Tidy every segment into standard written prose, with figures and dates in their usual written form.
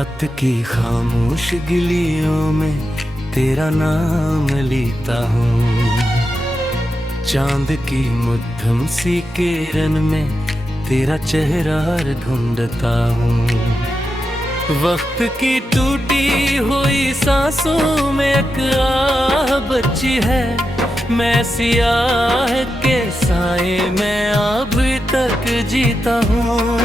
रात की खामोश गिलियों में तेरा नाम लेता हूँ। चांद की मध्यम सी किरण में तेरा चेहरा ढूंढता हूँ। वक्त की टूटी हुई सांसों में एक आह बची है। मैं सियाह के साए में अभी तक जीता हूँ।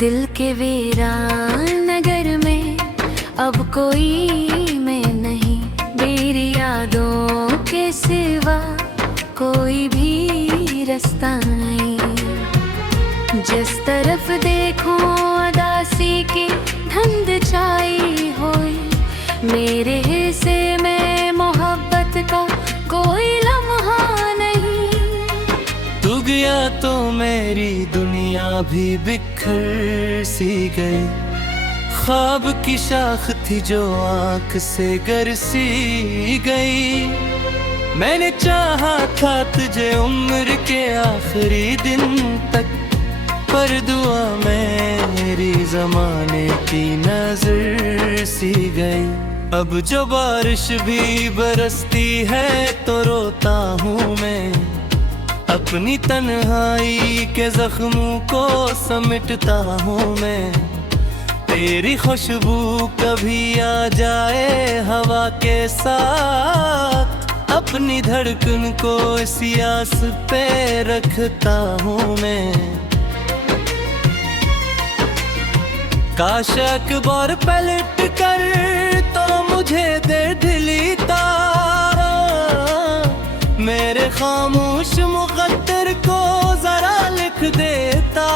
दिल के वीरान नगर में अब कोई मैं नहीं। मेरी यादों के सिवा कोई भी रास्ता नहीं। जिस तरफ देखो उदासी की धुंध छाई हुई। मेरे हिस्से में मोहब्बत का कोई लम्हा नहीं। तू गया तो मेरी दुनिया भी बिखर सी गई। ख्वाब की शाख थी जो आंख से गर-सी गई। मैंने चाहा था तुझे उम्र के आखिरी दिन तक, पर दुआ मेरी जमाने की नजर सी गई। अब जो बारिश भी बरसती है तो रोता हूँ मैं। अपनी तन्हाई के जख्मों को समेटता हूँ मैं। तेरी खुशबू कभी आ जाए हवा के साथ। अपनी धड़कन को इसी आस पे रखता हूँ मैं। काश एक बार पलट कर तो मुझे दे दिली तारा। मेरे खामोश मुकद्दर को जरा लिख देता।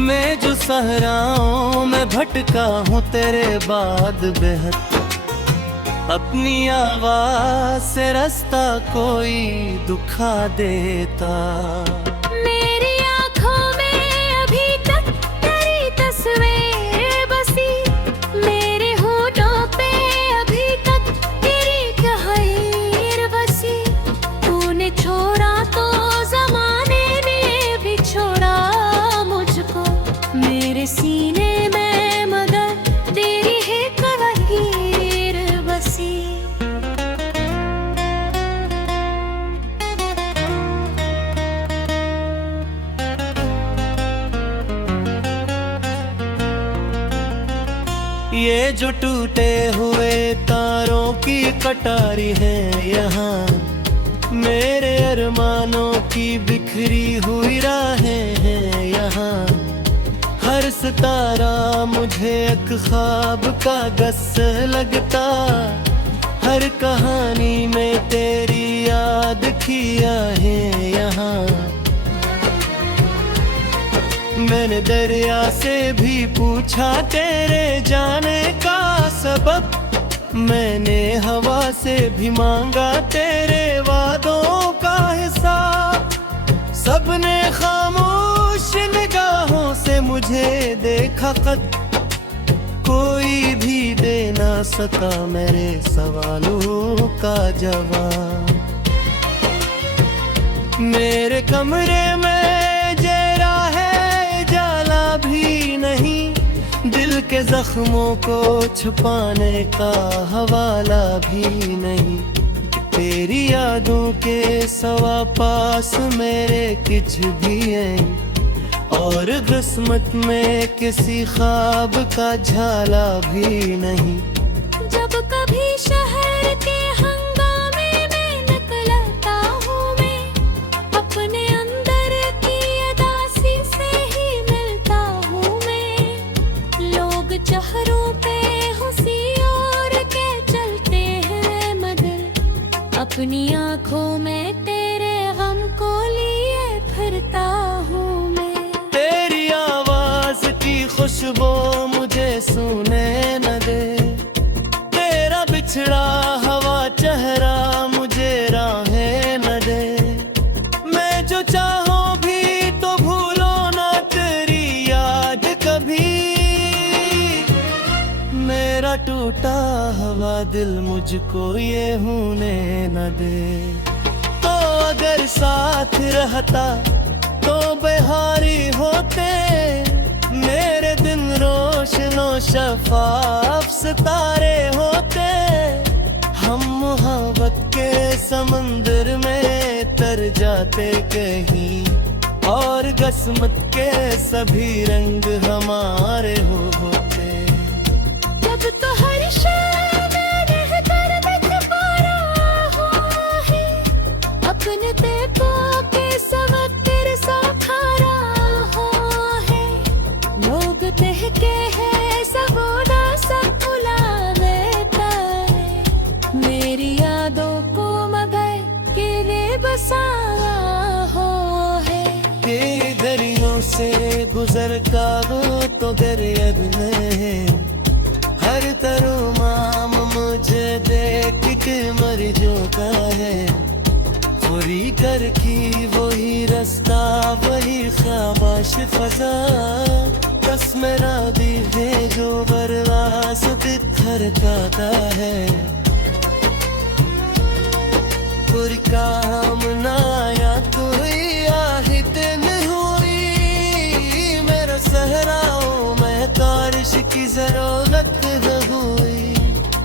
मैं जो सहराओं में भटका हूँ तेरे बाद बेहद। अपनी आवाज से रास्ता कोई दुखा देता। सीने में मगर तेरी है कवाहीर बसी। ये जो टूटे हुए तारों की कटारी है यहाँ। मेरे अरमानों की बिखरी हुई राहें हैं यहाँ। हर सितारा मुझे एक ख्वाब का गस लगता। हर कहानी में तेरी याद की आहें यहाँ। मैंने दरिया से भी पूछा तेरे जाने का सबब। मैंने हवा से भी मांगा तेरे वादों का हिसाब। सबने खामोश निगाहों से मुझे देखा खत। कोई भी दे ना सका मेरे सवालों का जवाब। मेरे कमरे में जरा है जाला भी नहीं। दिल के जख्मों को छुपाने का हवाला भी नहीं। तेरी यादों के सवा पास मेरे कुछ भी है। और किस्मत में किसी ख्वाब का झाला भी नहीं। जब कभी शहर के हंगामे में निकलता हूँ मैं। अपने अंदर की उदासी से ही मिलता हूँ मैं। लोग चेहरों पे हंसी और के चलते हैं मगर। अपनी आँखों में तेरे गम को लिए फिरता हूँ मैं। तेरी आवाज की खुशबू मुझे सूने न दे। तेरा बिछड़ा हवा चेहरा मुझे राहें न दे। मैं जो चाहूं भी तो भूलो ना तेरी याद कभी। मेरा टूटा हुआ दिल मुझको ये होने न दे। तो अगर साथ रहता तो बेहारी होते, मेरे दिन रोशनो शफाफ सितारे होते। हम मोहब्बत के समंदर में तर जाते कहीं, और किस्मत के सभी रंग हमारे होते। जब तो हर शय में रहकर दिख पा रहा है, अपने तेकों के सवक्र सा खा रहा है। लोग कहके है सबोदा सब भुला देता है, मेरी यादों को मगर के लिए बसाया हो है। दरियों से गुजर का हो तो दरिया में, हर तरुमाम मुझे देख के मर्जों का है। पूरी कर की वही रास्ता, वही खामोश फजा, बस मेरा दीवे जो बरवास तिथर का है। पूरी काम नाया तू आहिद हुई, मेरा सहराओं में तारिश की जरूरत हुई।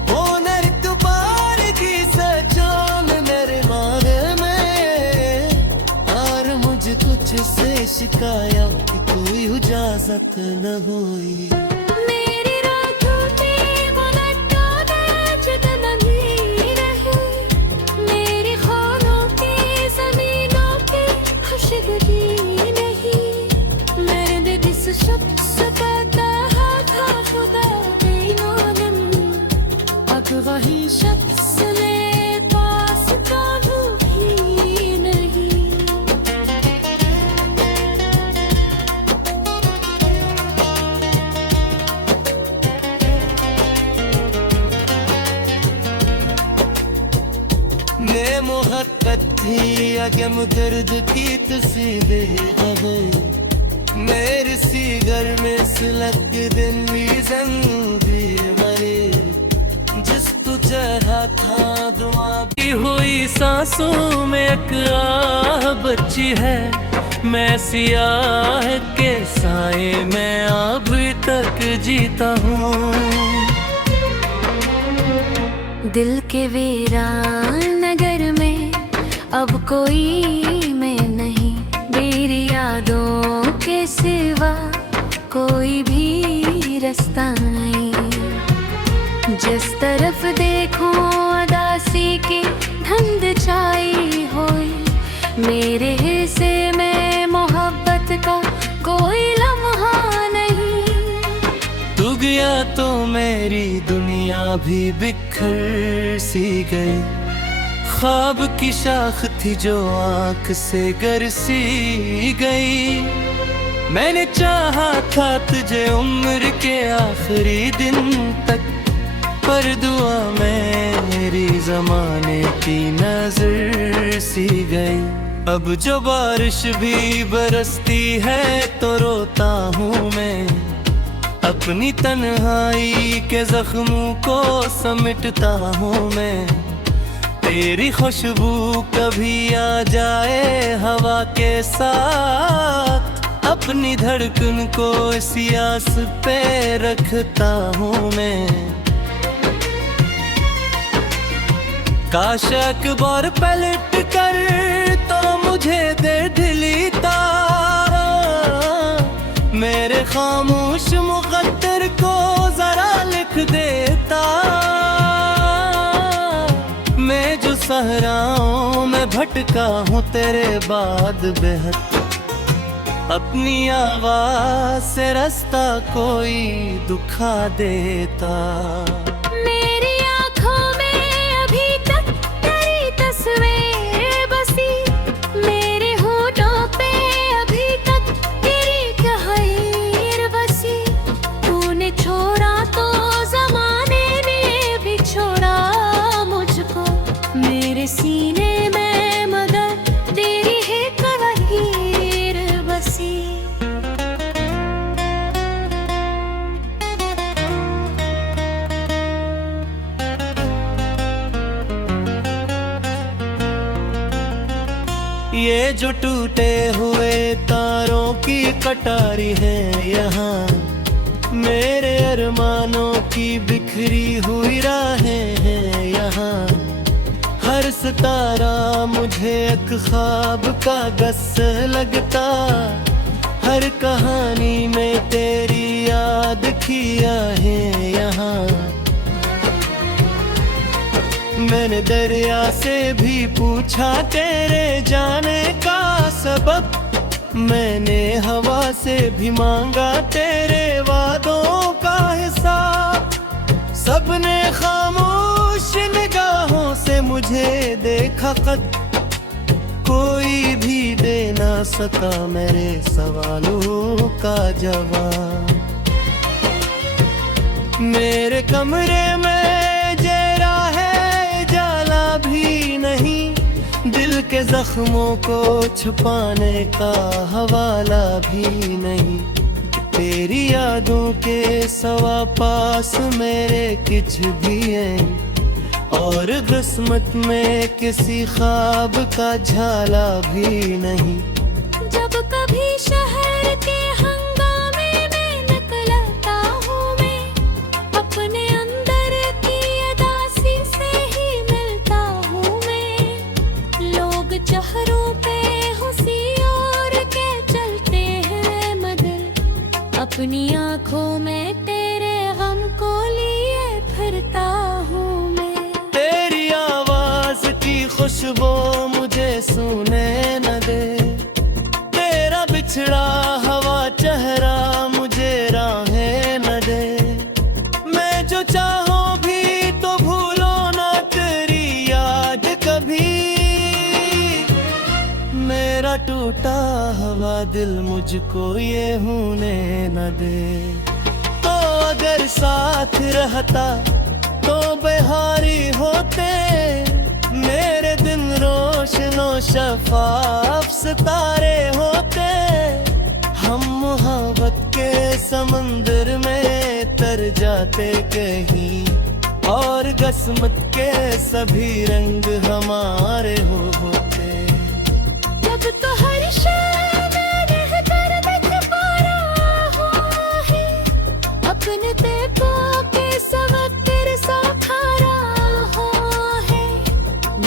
वो नरकबार की सजोन मेरे मारे में, और मुझे कुछ से शिकायत की कोई इजाजत न हुई। मेरी रातों में वो लट्टा नाचत नहीं रहे, मेरे ख्वाबों की ज़मीनों की खुशबू नहीं। मेरे दिस शख्स का कहा था खुदा बेईमान, अब वही शख्स ने पास काबू भी नहीं। ने मोहब्बत थी अगम दर्द की तस्वीर है, मेरे सीगर में सुलग दिन भी जंजीर मरे। जिस तू चढ़ा था दुआ भी हुई सांसों में, एक आह बची है। मैं सियाह के साए में अभी तक जीता हूँ। दिल के वीरान नगर में अब कोई मैं नहीं, मेरी यादों के सिवा कोई भी रास्ता नहीं। जिस तरफ देखो अदासी की धुंध छाई हुई, मेरे हिस्से में मोहब्बत का कोई लम्हा नहीं। तू गया तो मेरी दुनिया भी बिखर सी गई, ख्वाब की शाख थी जो आंख से गरसी गई। मैंने चाहा था तुझे उम्र के आखिरी दिन तक, पर दुआ मेरी जमाने की नजर सी गई। अब जो बारिश भी बरसती है तो रोता हूँ मैं, अपनी तन्हाई के जख्मों को समेटता हूँ मैं। तेरी खुशबू कभी आ जाए हवा के साथ, अपनी धड़कन को इसी आस पे रखता हूँ मैं। काश अकबर पलट कर तो मुझे दे ढलीता, मेरे खामोश मुकद्दर को जरा लिख देता। मैं जो सहराओं में भटका हूँ तेरे बाद बेहद, अपनी आवाज से रास्ता कोई दुखा देता। मेरी आँखों में अभी तक तेरी तस्वीर बसी, मेरे होठों पे अभी तक तेरी तहरीर बसी। तूने छोड़ा तो ज़माने ने भी छोड़ा मुझको, मेरे सीने में मगर तेरी है तहरीर बसी। ये जो टूटे हुए तारों की कटारी है यहाँ, मेरे अरमानों की बिखरी हुई राहें हैं यहाँ। हर सितारा मुझे एक ख्वाब का गस लगता, हर कहानी में तेरी याद की आहें यहाँ। मैंने दरिया से भी पूछा तेरे जाने का सबब, मैंने हवा से भी मांगा तेरे वादों का हिसाब। सबने खामोश निगाहों से मुझे देखा खत, कोई भी दे ना सका मेरे सवालों का जवाब। मेरे कमरे में जरा है जाला भी नहीं, दिल के जख्मों को छुपाने का हवाला भी नहीं। तेरी यादों के सवा पास मेरे कुछ भी है, और किस्मत में किसी ख्वाब का झाला भी नहीं। जब कभी शहर के हंगामे में निकलता हूँ मैं, अपने अंदर की उदासी से ही मिलता हूँ मैं। लोग चेहरों पे हंसी और के चलते हैं मगर, अपनी आंखों में तेरे गम को लिए फिरता हूँ मैं। खुशबू मुझे सूने न दे, तेरा बिछड़ा हवा चेहरा मुझे राहें न दे। मैं जो चाहूं भी तो भूलो ना तेरी याद कभी, मेरा टूटा हुआ दिल मुझको ये होने न दे। तो अगर साथ रहता तो बहारी होते, मेरे दिन रोशनो शफाफ सितारे होते। हम मोहब्बत के समंदर में तर जाते कहीं, और किस्मत के सभी रंग हमारे होते। जब तो हर शय में रहकर दिख पा रहा हूँ है, अपने तेकों के सबक तेरे सौखा रहा है।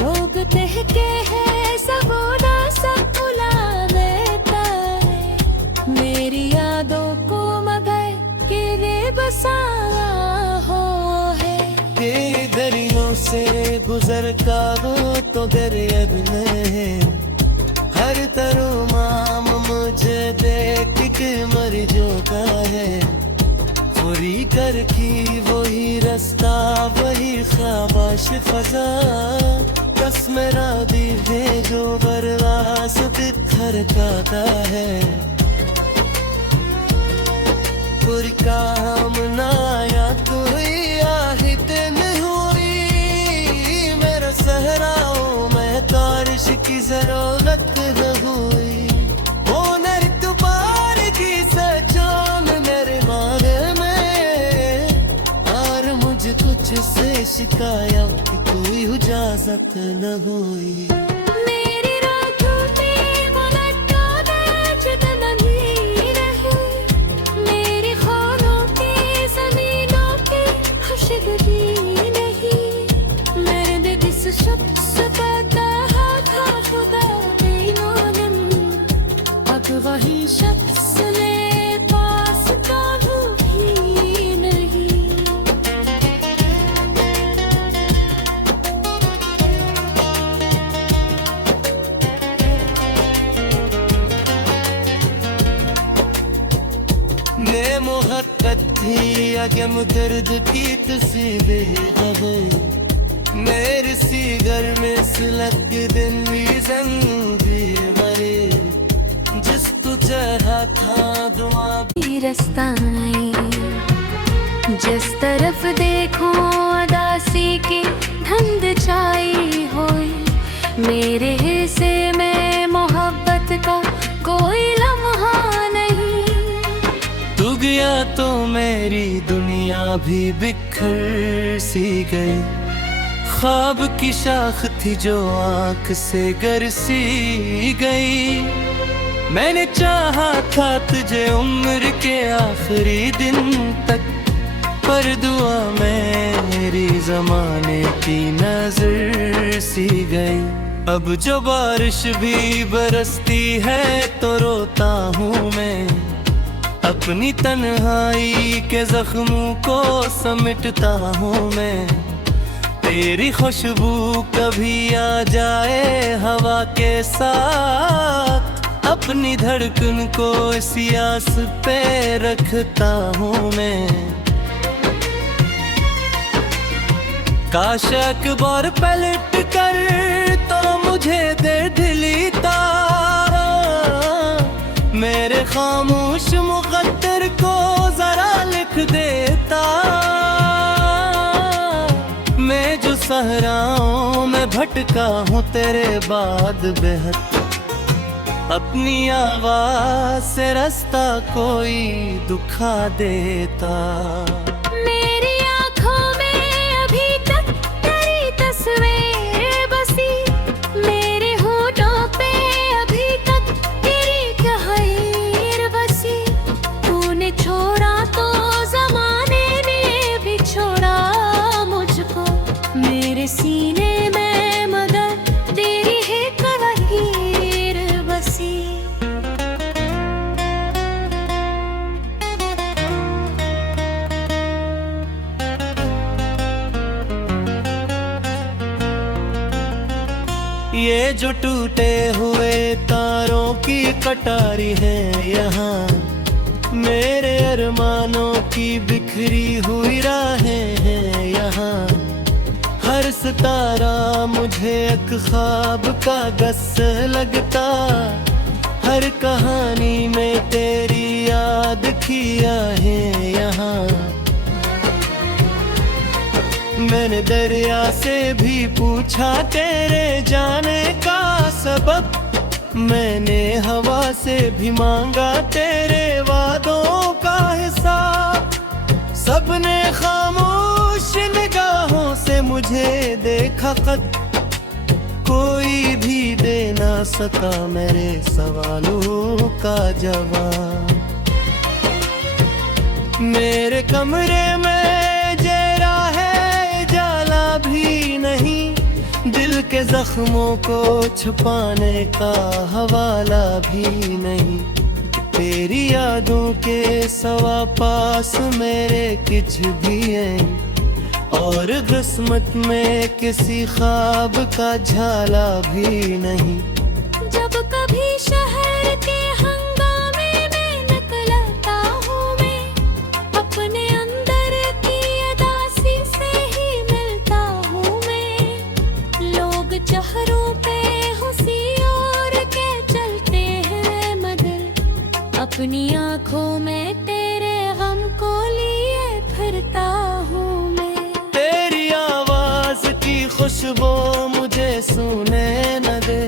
लोग कहते हैं सबोदा सब बुलावेता है, मेरी यादों को मगर के रे बसाया हो है। तेरी दरियों से गुजर का वो तो दरिया है, हर तरुमाम मुझे देख के मर जो का है। पूरी कर की वही रास्ता वही ख्वाबाश फजा, बस मेरा दिल है जो बरवास बिखर जाता है। पूरी काम ना आया तो आहित नहीं हुई, मेरा सहराओं में तारिश की जरूरत न हुई। वो नर्क पार की सचान मेरे मारे में, और मुझे कुछ से शिकायत की कोई इजाजत न हुई। मेरी रातों में मुलाकात जुद नहीं रही, मेरी ख्वाबों की ज़मीनों की खुशबू नहीं। मैंने जिस शख्स का कहा था खुदा के मालूम, अब वही शख्स ने पास का भी नहीं। मैं मोहब्बत थी अगम दर्द की तस्वीर है, मेरे सीगर में सिलक दिन भी जंजीर मरे। जिस तू चाहा था दुआ रस्ताएं, जिस तरफ देखो अदासी की धुंध छाई होए, मेरे हिस्से में मोहब्बत का कोई लम्हा नहीं। तू गया तो मेरी दुनिया भी बिखर सी गई, ख्वाब की शाख थी जो आंख से गरसी गई। मैंने चाहा था तुझे उम्र के आखिरी दिन तक, पर दुआ मेरी जमाने की नजर सी गई। अब जो बारिश भी बरसती है तो रोता हूँ मैं, अपनी तन्हाई के जख्मों को समेटता हूँ मैं। तेरी खुशबू कभी आ जाए हवा के साथ, अपनी धड़कन को इसी आस पे रखता हूँ मैं। काश अखबार पलट कर तो मुझे दे ढीली तारा, मेरे खामोश मुकद्दर को जरा लिख देता। मैं जो सहराओं में भटका हूँ तेरे बाद बेहद, अपनी आवाज से रास्ता कोई दुखा देता। मेरी आँखों में अभी तक तेरी तस्वीर बसी, मेरे होठों पे अभी तक तेरी कहानी बसी। तूने छोड़ा तो ज़माने ने भी छोड़ा मुझको, मेरे सीने में मगर तेरी है कहानी बसी। ये जो टूटे हुए तारों की कटारी है यहाँ, मेरे अरमानों की बिखरी हुई राहें हैं यहाँ। हर सितारा मुझे एक ख्वाब का गस लगता, हर कहानी में तेरी याद की आहें यहाँ। मैंने दरिया से भी पूछा तेरे जाने का सबब, मैंने हवा से भी मांगा तेरे वादों का हिसाब। सबने खामोश निगाहों से मुझे देखा खत, कोई भी दे ना सका मेरे सवालों का जवाब। मेरे कमरे में जरा है जाला भी नहीं, दिल के जख्मों को छुपाने का हवाला भी नहीं। तेरी यादों के सवा पास मेरे कुछ भी है, और किस्मत में किसी ख्वाब का झाला भी नहीं। जब कभी शहर के हंगामे में निकलता हूँ मैं, अपने अंदर की अदासी से ही मिलता हूँ मैं। लोग चेहरों पे हंसी और के चलते हैं मगर, अपनी आँखों में तेरे गम को लिए फिरता हूँ मैं। तेरी आवाज की खुशबू मुझे सूने न दे,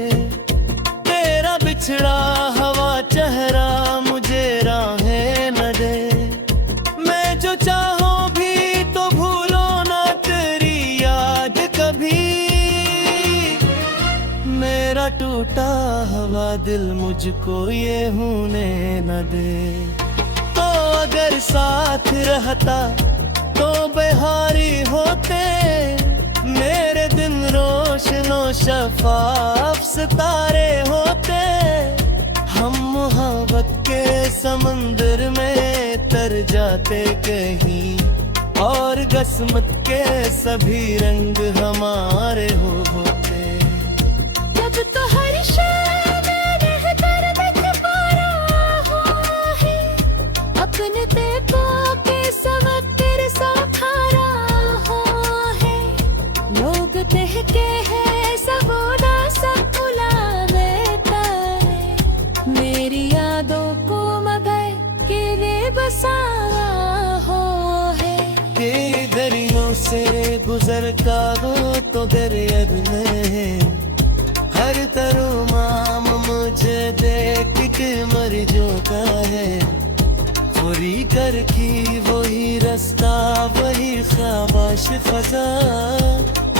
तेरा बिछड़ा हवा चेहरा मुझे राहें न दे। मैं जो चाहूं भी तो भूलो ना तेरी याद कभी, मेरा टूटा हुआ दिल मुझको ये होने न दे। तो अगर साथ रहता तो बिहारी होते, मेरे दिन रोशनो शफाफ सितारे होते। हम मोहब्बत के समंदर में तर जाते कहीं, और किस्मत के सभी रंग हमारे होते। जब तो हर शय में रहकर देख पा रहा हूँ है, अपने तेकों के सवक्र सा खा रहा है। लोग कहते हैं सबोदा सब भुला देता है, मेरी यादों को मगर के रे बसा हो है। तेरी दरियों से गुजर का हो तो दरिया में, हर तरुमाम मुझे देख के मर जो का है। पूरी कर की वही रास्ता वही ख्वाबाश फजा,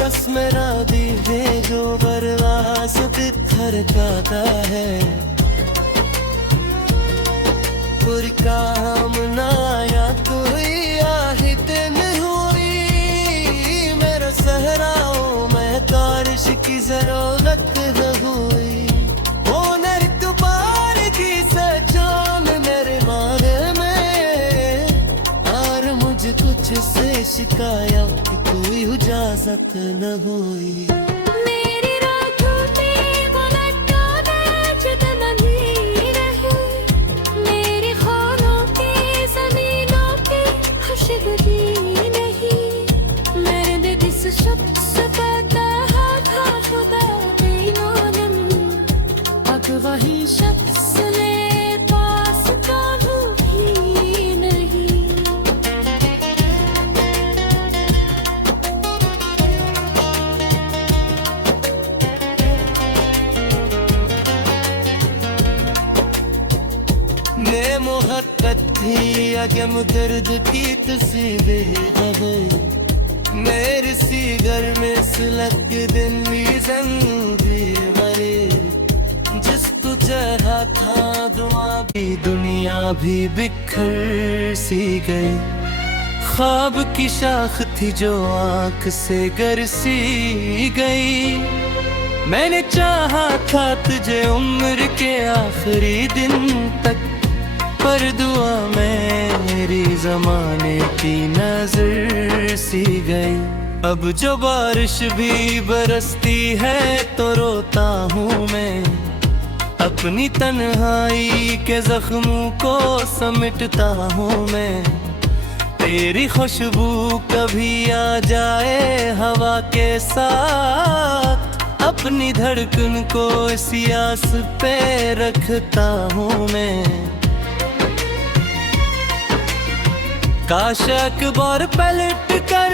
बस मेरा दिल है जो बरवास तिथर जाता है पूरी काम ना या तू आहिदन हुई मेरा सहराओं में तारिश की जरूरत न हुई ओ नर दोबार की सजान मेरे मारे में और मुझे कुछ से शिकायत की कोई इजाजत न हुई मेरी रातों में वो लट्टा नाचता नहीं रहे मेरी ख्वाबों की ज़मीनों की खुशबू नहीं मेरे दिल से शख्स पता था खुदा बेईमान अब वही शख्स ने पास काबू भी नहीं मैं मोहब्बत थी अगम दर्द की तस्वीर है मेरे सीगर में सुलग दिन भी जंजीर मरे जिस तू चढ़ा था दुआ भी दुनिया भी बिखर सी गई ख्वाब की शाख थी जो आंख से गरसी गई मैंने चाहा था तुझे उम्र के आखिरी दिन तक पर दुआ मेरी जमाने की नजर सी गई अब जो बारिश भी बरसती है तो रोता हूँ मैं अपनी तन्हाई के जख्मों को समेटता हूँ मैं तेरी खुशबू कभी आ जाए हवा के साथ अपनी धड़कन को इसी आस पे रखता हूँ मैं काश अकबर पलट कर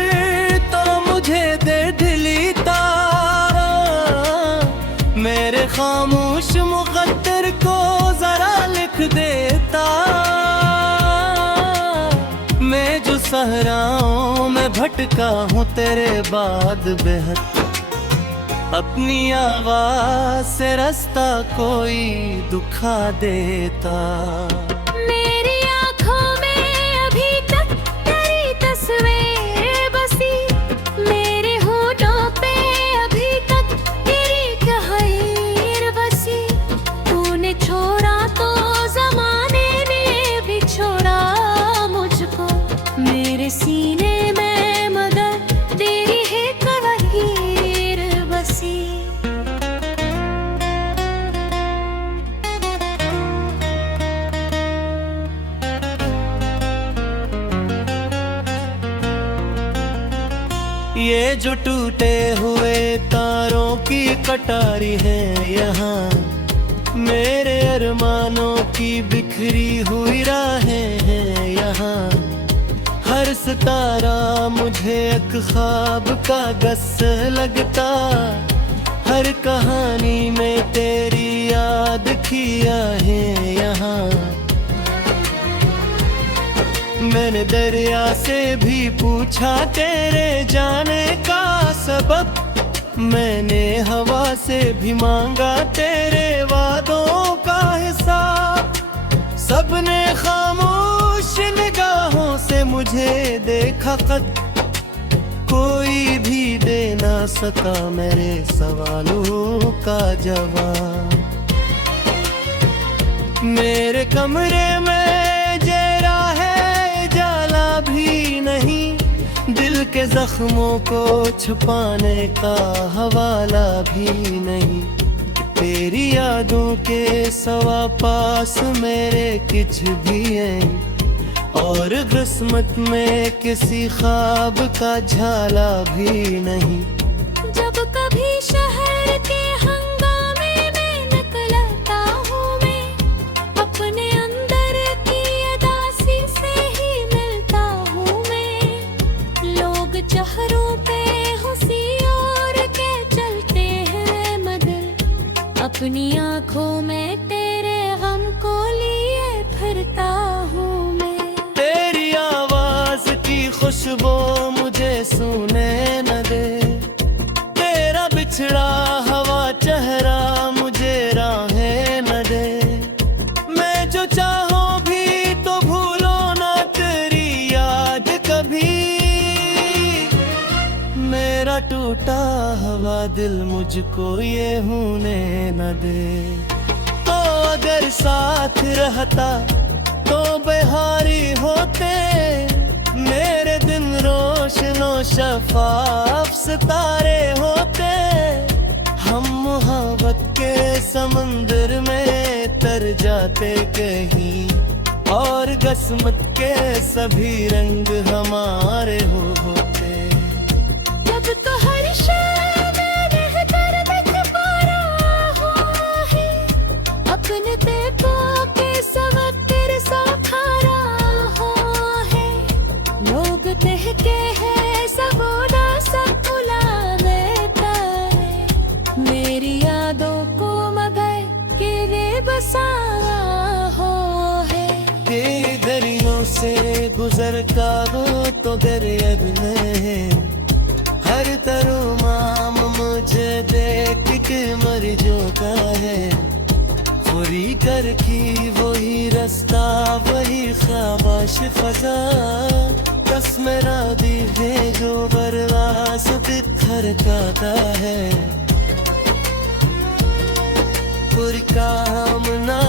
तो मुझे दे ढलीता मेरे खामोश मुकद्दर को जरा लिख देता मैं जो सहराओं में भटका हूँ तेरे बाद बेहद अपनी आवाज से रास्ता कोई दुखा देता मेरी आँखों में अभी तक तेरी तस्वीर बसी मेरे होठों पे अभी तक तेरी कहर बसी तूने छोड़ा तो जमाने ने भी छोड़ा मुझको मेरे सीने में मगर तेरी है कहर बसी ये जो टूटे हुए तारों की कटारी है यहाँ मेरे अरमानों की बिखरी हुई राहें हैं यहाँ हर सितारा मुझे एक ख्वाब का गस लगता हर कहानी में तेरी याद की आहें यहाँ मैंने दरिया से भी पूछा तेरे जाने का सबब मैंने हवा से भी मांगा तेरे वादों का हिसाब सबने खामोश निगाहों से मुझे देखा कद कोई भी दे ना सका मेरे सवालों का जवाब मेरे कमरे में जरा है जाला भी नहीं दिल के जख्मों को छुपाने का हवाला भी नहीं तेरी यादों के सवा पास मेरे कुछ भी है और किस्मत में किसी ख्वाब का झाला भी नहीं जब कभी शहर के हंगामे में निकलता हूँ मैं अपने अंदर की अदासी से ही मिलता हूँ मैं लोग चेहरों पे हंसी और के चलते हैं मगर अपनी आँखों में तेरे गम को लिए फिरता हूँ मैं तेरी आवाज की खुशबू मुझे सुने न दे बिछड़ा हवा चेहरा मुझे राहें न दे। मैं जो चाहूं भी तो भूलो ना तेरी याद कभी। मेरा टूटा हुआ दिल मुझको ये होने न दे। तो अगर साथ रहता तो बहारी होते, मेरे दिन रोशनो शफाफ सितारे होते। हम मोहब्बत के समंदर में तर जाते कहीं, और किस्मत के सभी रंग हमारे होते। जब तो हर शय में रहकर दिख पा रहा हुआ है, अपने तेपों के सवक्र सा खा रहा हुआ है। लोग कहते हैं सबोदा सब भुलावे तारे, मेरी यादों को मगर के रे बसाया हो है। तेरी दरियों से गुजर का हो तो दरिया भी नहीं। हर तरुमाम मुझे देख के मर जो का है। पूरी कर की वही रास्ता वही ख्वाबाश फजा, बस मेरा दीवे जो बरवास बिखर जाता है। पूरी काम ना